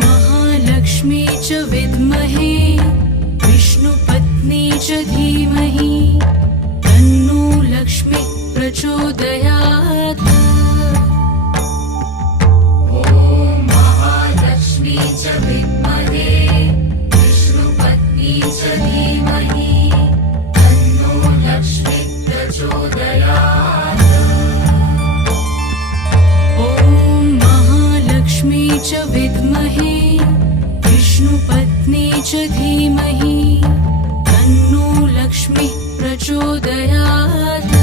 महालक्ष्मी च विद्महे विष्णुपत्नी च धीमहि तन्नो लक्ष्मी प्रचोदयात्। महालक्ष्मी च विद्महे विष्णुपत्नी च धीमहि तन्नो लक्ष्मी प्रचोदयात्। महालक्ष्मी च विद्महे विष्णुपत्नी च धीमहि तन्नो लक्ष्मी प्रचोदयात्।